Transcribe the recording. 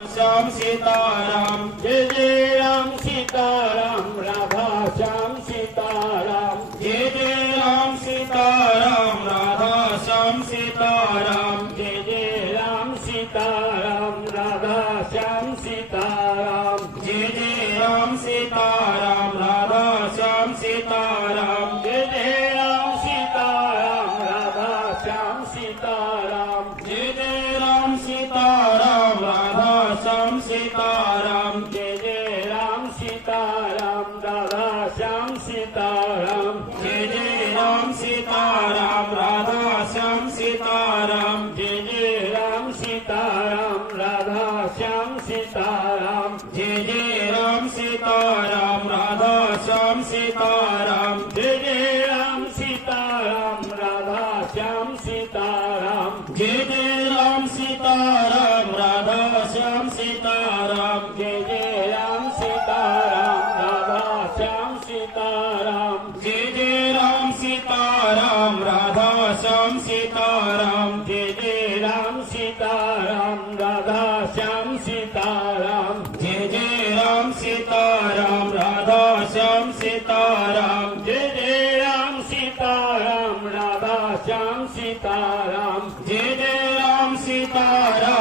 Shyam Sitaram Jai Jai Ram Sitaram Radha Shyam Sitaram Jai Jai Ram Sitaram Radha Shyam Sitaram Jai Jai Ram Sitaram Radha Shyam Sitaram Jai Jai Ram Sitaram Radha Shyam Sitaram Jai Jai Ram Sitaram Radha Shyam Sitaram Jai Jai Ram Sitaram Radha Shyam Sitaram Jai Jai Ram Sitaram Radha Shyam Sitaram Jai Jai Ram Sitaram Radha Shyam Sitaram Jai Jai Ram Sitaram Radha Shyam Sitaram Jai Jai Ram Sitaram Radha Shyam Sitaram Jai Jai Ram Sitaram Radha Shyam Sitaram Jai Jai Ram Sitaram Radha Shyam Sitaram Jai Jai Ram Sitaram Radha Shyam Sitaram Jai Jai Ram Sitaram Radha Shyam Sitaram Jai Jai Ram Sitaram Radha Shyam Sitaram Jai Jai Ram Sitaram Radha Shyam Sitaram Jai Jai Ram Sitaram Radha Shyam Sitaram Jai Jai Ram Sitaram